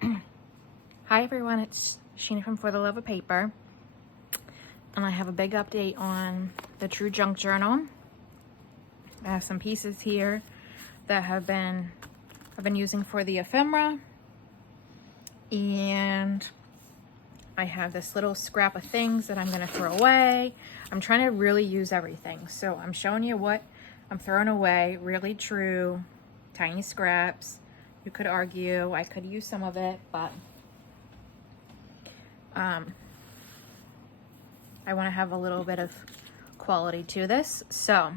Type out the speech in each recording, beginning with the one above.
Hi everyone, it's Sheena from For the Love of Paper, and I have a big update on the True Junk Journal. I have some pieces here that I've been using for the ephemera, and I have this little scrap of things that I'm going to throw away. I'm trying to really use everything, so I'm showing you what I'm throwing away. Really true, tiny scraps. You could argue I could use some of it, but I want to have a little bit of quality to this. So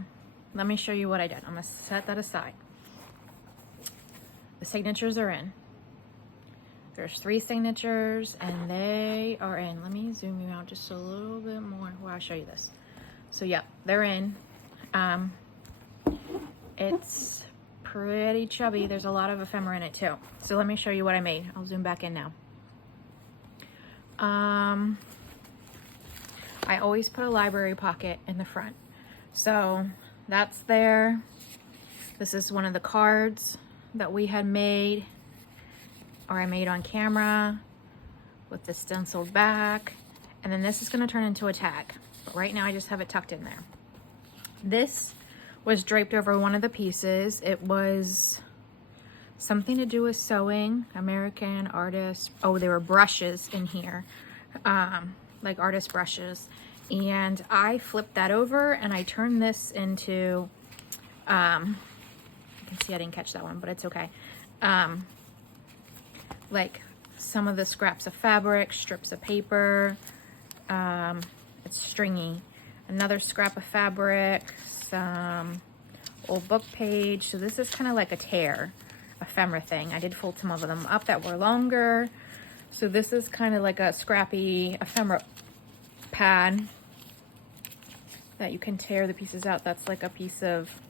let me show you what I did. I'm going to set that aside. The signatures are in. There's 3 signatures and they are in. Let me zoom you out just a little bit more while I show you this. So yeah, they're in. It's pretty chubby. There's a lot of ephemera in it too. So let me show you what I made. I'll zoom back in now. I always put a library pocket in the front. So that's there. This is one of the cards that we had made, or I made on camera with the stenciled back. And then this is gonna turn into a tag. But right now I just have it tucked in there. This was draped over one of the pieces. It was something to do with sewing, American artist. Oh, there were brushes in here, like artist brushes. And I flipped that over and I turned this into, you can see I didn't catch that one, but it's okay. Like some of the scraps of fabric, strips of paper, it's stringy. Another scrap of fabric, some old book page. So this is kind of like a tear ephemera thing. I did fold some of them up that were longer. So this is kind of like a scrappy ephemera pad that you can tear the pieces out. That's like a piece of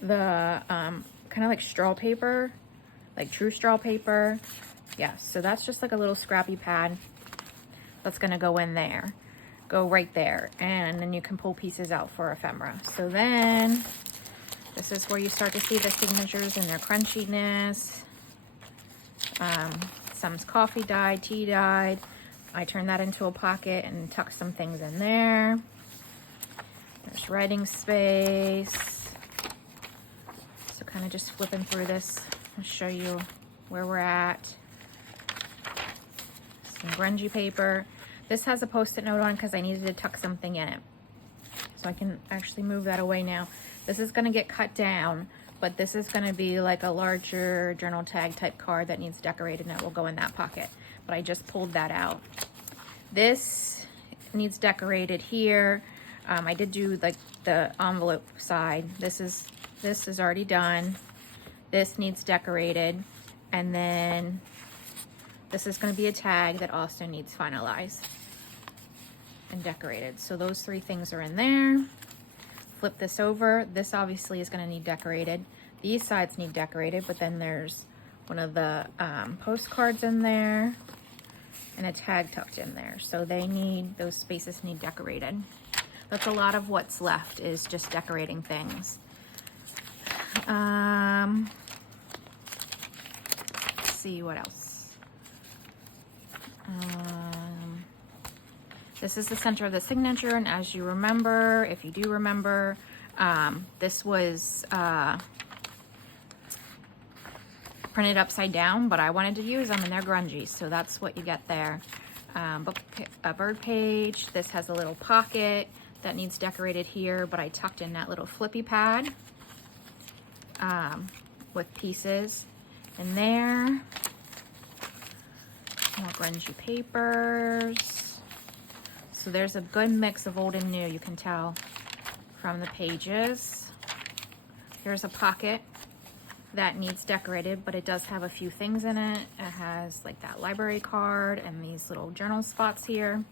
the kind of like straw paper, like true straw paper. Yeah, so that's just like a little scrappy pad that's gonna go in there, go right there, and then you can pull pieces out for ephemera. So then this is where you start to see the signatures and their crunchiness. Some's coffee dyed, tea dyed. I turned that into a pocket and tucked some things in there. There's writing space. So kind of just flipping through this, I'll show you where we're at. Some grungy paper. This has a post-it note on because I needed to tuck something in it. So I can actually move that away now. This is gonna get cut down, but this is gonna be like a larger journal tag type card that needs decorated and it will go in that pocket. But I just pulled that out. This needs decorated here. I did do like the envelope side. This is already done. This needs decorated. And then this is gonna be a tag that also needs finalized and decorated. So those 3 things are in there. Flip this over. This obviously is gonna need decorated. These sides need decorated, but then there's one of the postcards in there and a tag tucked in there. So those spaces need decorated. That's a lot of what's left, is just decorating things. Let's see what else. This is the center of the signature, and as you remember, if you do remember, this was printed upside down, but I wanted to use them and they're grungy, so that's what you get there. A bird page. This has a little pocket that needs decorated here, but I tucked in that little flippy pad with pieces in there. More grungy papers. So there's a good mix of old and new, you can tell from the pages. Here's a pocket that needs decorated, but it does have a few things in it. It has like that library card and these little journal spots here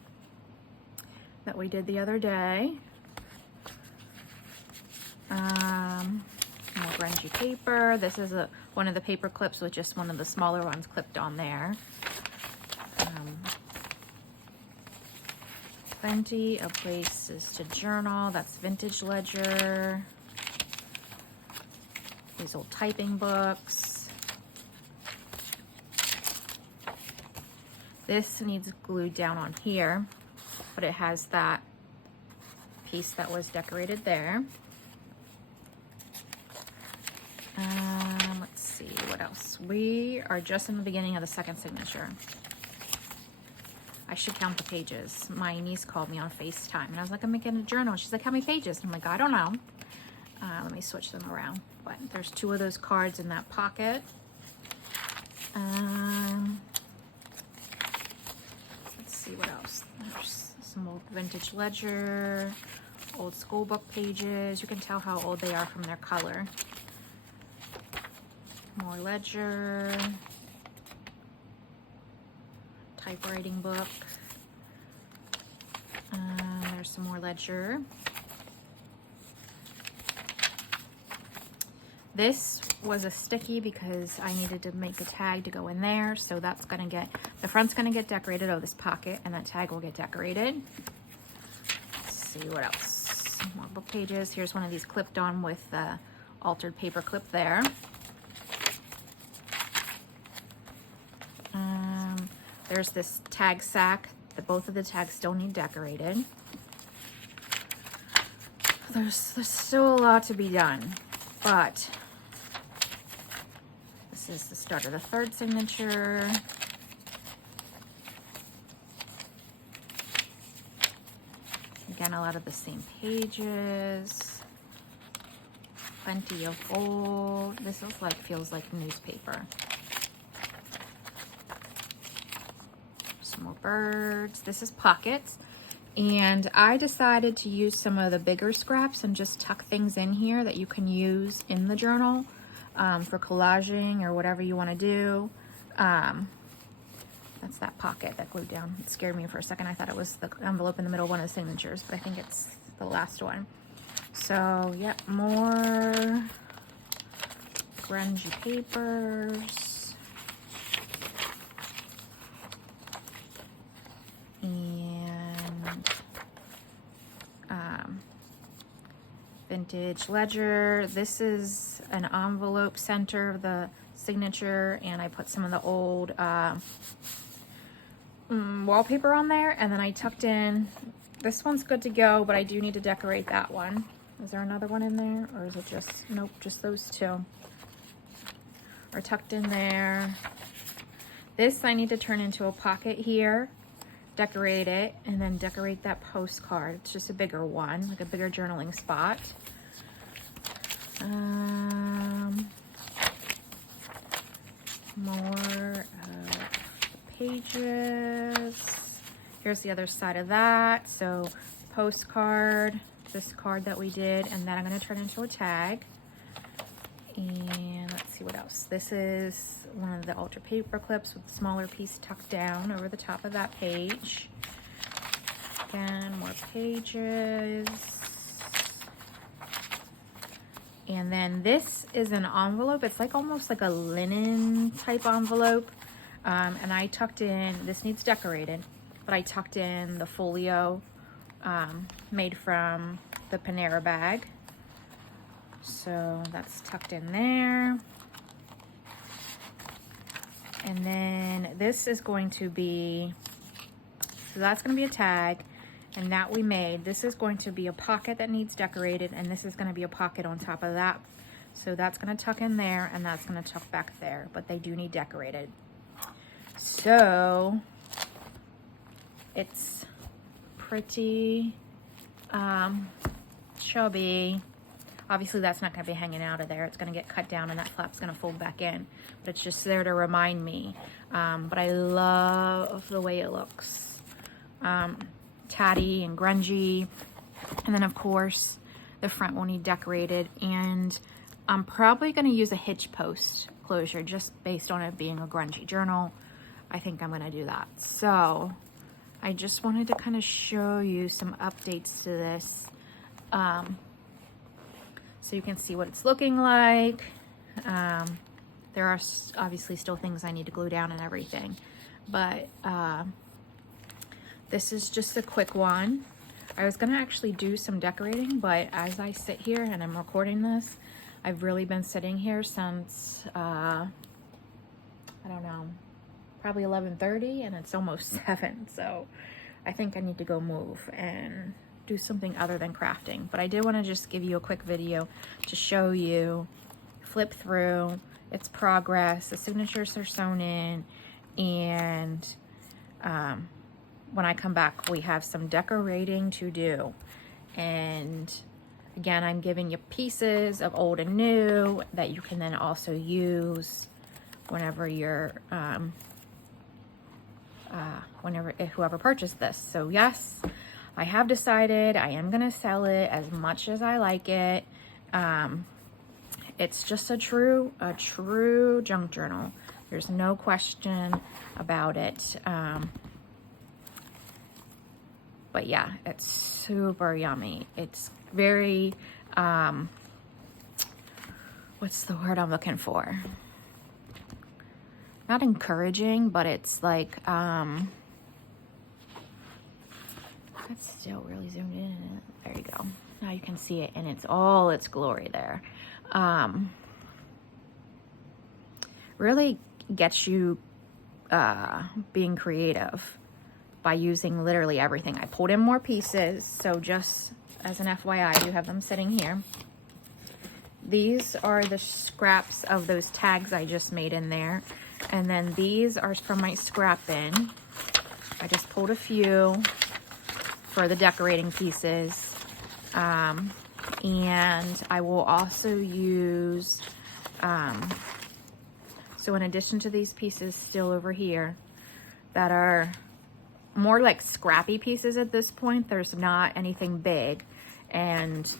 that we did the other day. More grungy paper. This is one of the paper clips with just one of the smaller ones clipped on there. Plenty of places to journal. That's vintage ledger. These old typing books. This needs glued down on here, but it has that piece that was decorated there. Let's see, what else? We are just in the beginning of the second signature. I should count the pages. My niece called me on FaceTime and I was like, I'm making a journal. She's like, how many pages? And I'm like, I don't know. Let me switch them around. But there's 2 of those cards in that pocket. Let's see what else. There's some old vintage ledger, old school book pages. You can tell how old they are from their color. More ledger. Typewriting book. There's some more ledger. This was a sticky because I needed to make a tag to go in there, so that's gonna get, the front's gonna get decorated, oh, this pocket, and that tag will get decorated. Let's see what else. More book pages. Here's one of these clipped on with the altered paper clip there. There's this tag sack that both of the tags still need decorated. There's still a lot to be done, but this is the start of the third signature. Again, a lot of the same pages. Plenty of old. This is like, feels like newspaper. Some more birds. This is pockets. And I decided to use some of the bigger scraps and just tuck things in here that you can use in the journal for collaging or whatever you want to do. That's that pocket that glued down. It scared me for a second. I thought it was the envelope in the middle of one of the signatures, but I think it's the last one. So, yeah, more grungy papers. And vintage ledger. This is an envelope center of the signature, and I put some of the old wallpaper on there, and then I tucked in, this one's good to go, but I do need to decorate that one. Is there another one in there, or is it just, nope, just those 2 are tucked in there. This I need to turn into a pocket here, decorate it, and then decorate that postcard. It's just a bigger one, like a bigger journaling spot. More pages. Here's the other side of that. So postcard, this card that we did, and then I'm going to turn into a tag. And let's see what else. This is one of the altered paper clips with a smaller piece tucked down over the top of that page. Again, more pages. And then this is an envelope. It's like almost like a linen type envelope. And I tucked in, this needs decorated, but I tucked in the folio made from the Panera bag. So that's tucked in there. And then this is going to be, so that's going to be a tag, and that we made. This is going to be a pocket that needs decorated, and this is going to be a pocket on top of that. So that's going to tuck in there, and that's going to tuck back there, but they do need decorated. So it's pretty chubby. Obviously that's not going to be hanging out of there. It's going to get cut down and that flap's going to fold back in, but it's just there to remind me. But I love the way it looks. Tatty and grungy. And then of course the front will need decorated, and I'm probably going to use a hitch post closure just based on it being a grungy journal. I think I'm going to do that. So I just wanted to kind of show you some updates to this. So you can see what it's looking like. There are obviously still things I need to glue down and everything, but this is just a quick one. I was gonna actually do some decorating, but as I sit here and I'm recording this, I've really been sitting here since, I don't know, probably 11:30 and it's almost 7. So I think I need to go move and do something other than crafting. But I did want to just give you a quick video to show you, flip through its progress, the signatures are sewn in, and when I come back, we have some decorating to do. And again, I'm giving you pieces of old and new that you can then also use whenever you're, whoever purchased this. So yes, I have decided I am gonna sell it as much as I like it. It's just a true junk journal. There's no question about it. But yeah, it's super yummy. It's very, what's the word I'm looking for? Not encouraging, but it's like, that's still really zoomed in. There you go. Now you can see it in all its glory there. Really gets you being creative by using literally everything. I pulled in more pieces, so just as an FYI, you have them sitting here. These are the scraps of those tags I just made in there. And then these are from my scrap bin. I just pulled a few for the decorating pieces. And I will also use, so in addition to these pieces still over here that are more like scrappy pieces at this point, there's not anything big. And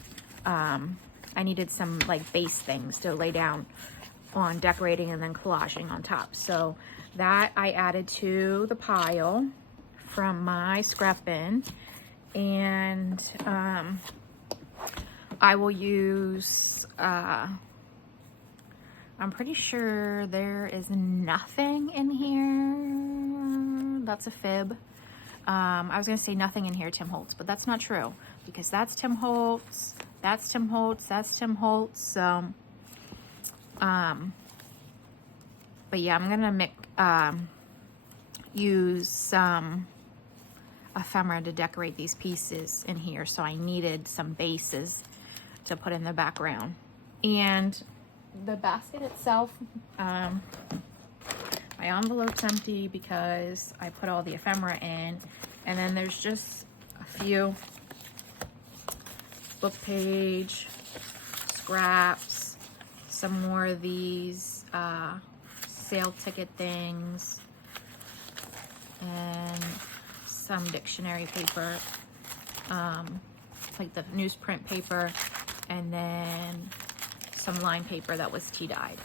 I needed some like base things to lay down on decorating and then collaging on top. So that I added to the pile from my scrap bin. And I will use, I'm pretty sure there is nothing in here. That's a fib. I was gonna say nothing in here, Tim Holtz, but that's not true, because that's Tim Holtz, that's Tim Holtz, that's Tim Holtz. So, but yeah, I'm gonna use some ephemera to decorate these pieces in here. So I needed some bases to put in the background. And the basket itself, my envelope's empty because I put all the ephemera in. And then there's just a few book page, scraps, some more of these sale ticket things, and some dictionary paper, like the newsprint paper, and then some line paper that was tea dyed.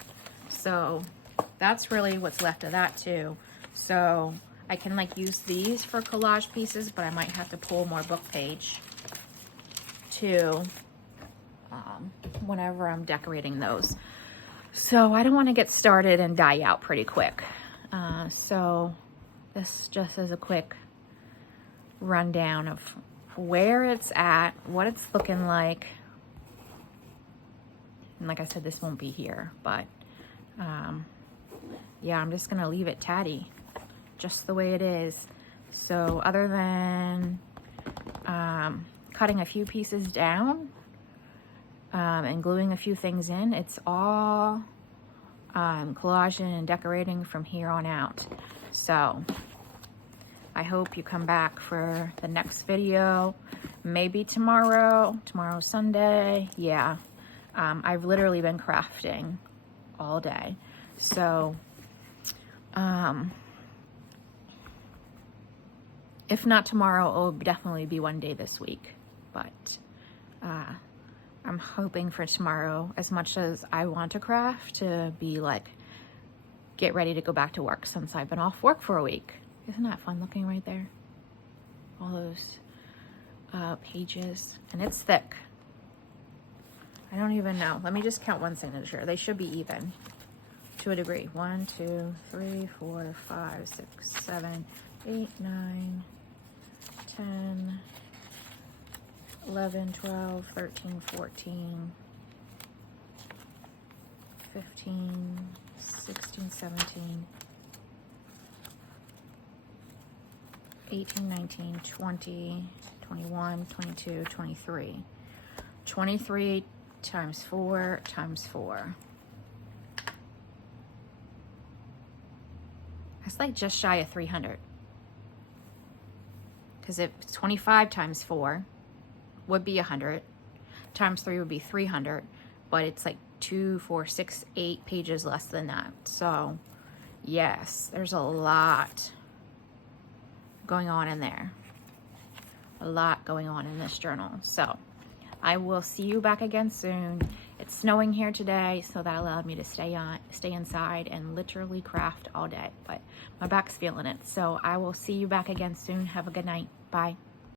So that's really what's left of that too. So I can like use these for collage pieces, but I might have to pull more book page too whenever I'm decorating those. So I don't want to get started and die out pretty quick. So this just is a quick rundown of where it's at, what it's looking like. And like I said, this won't be here, but yeah, I'm just gonna leave it tatty, just the way it is. So other than cutting a few pieces down and gluing a few things in, it's all collaging and decorating from here on out. So I hope you come back for the next video, maybe tomorrow's Sunday. Yeah, I've literally been crafting all day. So if not tomorrow, it'll definitely be one day this week. But I'm hoping for tomorrow, as much as I want to craft, to be like, get ready to go back to work since I've been off work for a week. Isn't that fun looking right there? All those pages, and it's thick. I don't even know. Let me just count one signature. They should be even to a degree. 1, 2, 3, 4, 5, 6, 7, 8, 9, 10, 11, 12, 13, 14, 15, 16, 17, 18, 19, 20, 21, 22, 23. 23 times 4 times 4. That's like just shy of 300. Because if 25 times 4 would be 100, times 3 would be 300, but it's like 2, 4, 6, 8 pages less than that. So yes, there's a lot going on in there. A lot going on in this journal. So I will see you back again soon. It's snowing here today, so that allowed me to stay inside and literally craft all day. But my back's feeling it. So I will see you back again soon. Have a good night. Bye.